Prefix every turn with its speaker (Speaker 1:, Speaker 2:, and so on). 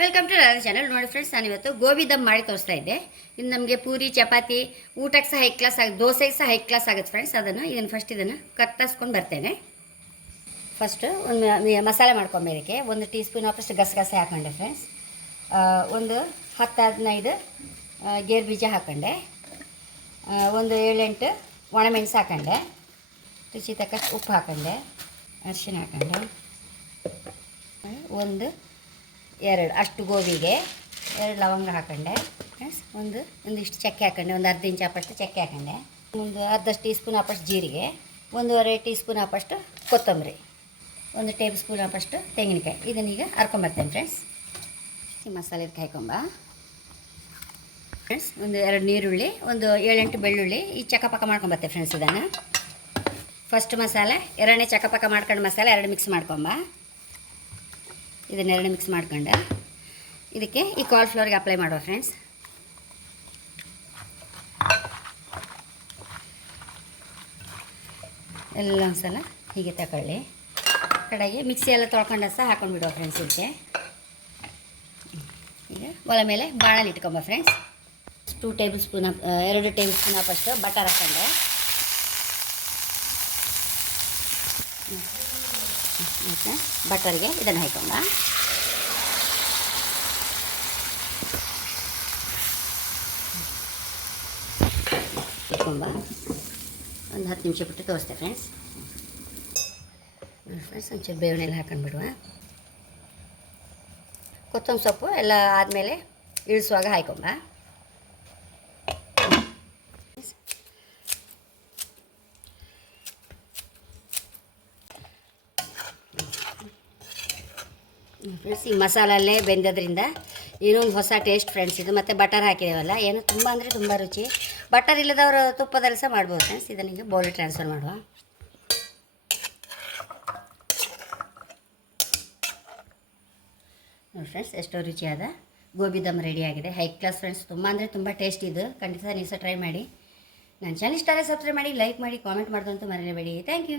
Speaker 1: Welcome to ನನ್ನ channel ನೋಡಿ friends ನಾನು ಇವತ್ತು ಗೋಬಿ ದಮ್ ಮಾಡಿ ತೋರಿಸ್ತಾ ಇದ್ದೆ. ಇದು ನಮಗೆ ಪೂರಿ, ಚಪಾತಿ, ಊಟಕ್ಕೆ ಸಹ ಹೈ ಕ್ಲಾಸ್ ಆಗುತ್ತೆ ದೋಸೆಗೆ ಸಹ ಹೈ ಕ್ಲಾಸ್ ಆಗುತ್ತೆ ಫ್ರೆಂಡ್ಸ್ ಅದನ್ನು ಇದನ್ನು ಫಸ್ಟ್ ಇದನ್ನು ಕತ್ತರಿಸ್ಕೊಂಡು ಬರ್ತೇನೆ. ಫಸ್ಟು ಒಂದು ಮಸಾಲೆ ಮಾಡ್ಕೊಂಬ ಇದಕ್ಕೆ. ಒಂದು ಟೀ ಸ್ಪೂನ್ ಫಸ್ಟ್ ಗಸಗಸೆ ಹಾಕೊಂಡೆ ಫ್ರೆಂಡ್ಸ್ ಒಂದು ಹತ್ತು ಹದಿನೈದು ಗೇರು ಬೀಜ ಹಾಕೊಂಡೆ. ಒಂದು ಏಳೆಂಟು ಒಣಮೆಣಸು ಹಾಕೊಂಡೆ. ರುಚಿ ತಕ್ಕಷ್ಟು ಉಪ್ಪು ಹಾಕೊಂಡೆ. ಅರಿಶಿನ ಹಾಕೊಂಡೆ. ಒಂದು ಎರಡು, ಅಷ್ಟು ಗೋಬಿಗೆ ಎರಡು ಲವಂಗ ಹಾಕೊಂಡೆ. ಫ್ರೆಂಡ್ಸ್, ಒಂದು, ಒಂದಿಷ್ಟು ಚಕ್ಕೆ ಹಾಕೊಂಡೆ, ಒಂದು ಅರ್ಧ ಇಂಚು ಹಾಪಷ್ಟು ಚಕ್ಕೆ ಹಾಕೊಂಡೆ. ಒಂದು ಅರ್ಧ ಟೀ ಸ್ಪೂನ್ ಹಾಪಷ್ಟು ಜೀರಿಗೆ, ಒಂದೂವರೆ ಟೀ ಸ್ಪೂನ್ ಹಾಪಷ್ಟು ಕೊತ್ತಂಬರಿ, ಒಂದು ಟೇಬಲ್ ಸ್ಪೂನ್ ಹಾಪಷ್ಟು ತೆಂಗಿನಕಾಯಿ. ಇದನ್ನೀಗ ಹರ್ಕೊಂಬರ್ತೇನೆ ಫ್ರೆಂಡ್ಸ್. ಈ ಮಸಾಲೆ ಕಾಯ್ಕೊಂಬ ಫ್ರೆಂಡ್ಸ್, ಒಂದು ಎರಡು ನೀರುಳ್ಳಿ, ಒಂದು ಏಳೆಂಟು ಬೆಳ್ಳುಳ್ಳಿ, ಈ ಚಕಪಕ ಮಾಡ್ಕೊಂಬರ್ತೇವೆ ಫ್ರೆಂಡ್ಸ್ ಇದನ್ನು. ಫಸ್ಟ್ ಮಸಾಲೆ, ಎರಡನೇ ಚಕಪಕ ಮಾಡ್ಕೊಂಡು ಮಸಾಲೆ, ಎರಡು ಮಿಕ್ಸ್ ಮಾಡ್ಕೊಂಬ. ಇದನ್ನೆರಡು ಮಿಕ್ಸ್ ಮಾಡ್ಕೊಂಡೆ. ಇದಕ್ಕೆ ಈ ಕಾಲ್ಫ್ಲವರ್ಗೆ ಅಪ್ಲೈ ಮಾಡುವ ಫ್ರೆಂಡ್ಸ್ ಎಲ್ಲ ಒಂದ್ಸಲ ಹೀಗೆ ತಗೊಳ್ಳಿ. ಕಡೆಗೆ ಮಿಕ್ಸಿ ಎಲ್ಲ ತೊಳ್ಕೊಂಡ ಸಹ ಹಾಕೊಂಡು ಬಿಡುವ ಫ್ರೆಂಡ್ಸ್ ಇದಕ್ಕೆ. ಈಗ ಒಲೆ ಮೇಲೆ ಬಾಣಲ್ಲಿ ಇಟ್ಕೊಂಬ ಫ್ರೆಂಡ್ಸ್ ಟೂ ಟೇಬಲ್ ಸ್ಪೂನ್ ಎರಡು ಟೇಬಲ್ ಸ್ಪೂನ್ ಫಸ್ಟು ಬಟರ್ ಹಾಕೊಂಡೆ. ಮತ್ತು ಬಟರ್ಗೆ ಇದನ್ನು ಹಾಕೋಣ ಇಟ್ಕೊಂಬ ಒಂದು ಹತ್ತು ನಿಮಿಷ ಬಿಟ್ಟು ತೋರಿಸ್ತೆ ಫ್ರೆಂಡ್ಸ್ ಫ್ರೆಂಡ್ಸ್ ಒಂಚೂರು ಬೇವನೆಲ್ಲ ಹಾಕೊಂಡ್ಬಿಡುವ ಕೊತ್ತಂಬರಿ ಸೊಪ್ಪು ಎಲ್ಲ ಆದಮೇಲೆ ಇಳಿಸುವಾಗ ಹಾಕೊಂಬ ಫ್ರೆಂಡ್ಸ್ ಈ ಮಸಾಲಲ್ಲೇ ಬೆಂದದ್ರಿಂದ ಏನೋ ಒಂದು ಹೊಸ ಟೇಸ್ಟ್ ಫ್ರೆಂಡ್ಸ್ ಇದು ಮತ್ತು ಬಟರ್ ಹಾಕಿದ್ದೇವಲ್ಲ ಏನು ತುಂಬ ಅಂದರೆ ತುಂಬ ರುಚಿ. ಬಟರ್ ಇಲ್ಲದವರು ತುಪ್ಪದಲ್ಲಿ ಸಹ ಮಾಡ್ಬೋದು ಫ್ರೆಂಡ್ಸ್ ಇದನ್ನ ಈಗ ಬೌಲ್ ಟ್ರಾನ್ಸ್ಫರ್ ಮಾಡುವ. ನೋಡಿ ಫ್ರೆಂಡ್ಸ್ ಎಷ್ಟೋ ರುಚಿಯಾದ ಗೋಬಿ ದಮ್ ರೆಡಿ ಆಗಿದೆ. ಹೈ ಕ್ಲಾಸ್ ಫ್ರೆಂಡ್ಸ್ ತುಂಬ ಅಂದರೆ ತುಂಬ ಟೇಸ್ಟ್ ಇದು. ಖಂಡಿತ ನೀವು ಸಹ ಟ್ರೈ ಮಾಡಿ. ನನ್ನ ಚಾನಲ್ ಇಷ್ಟ ಆದರೆ ಸಬ್ಸ್ಕ್ರೈಬ್ ಮಾಡಿ ಲೈಕ್ ಮಾಡಿ ಕಾಮೆಂಟ್ ಮಾಡೋದಂತೂ ಮರೆಯಬೇಡಿ ಥ್ಯಾಂಕ್ ಯು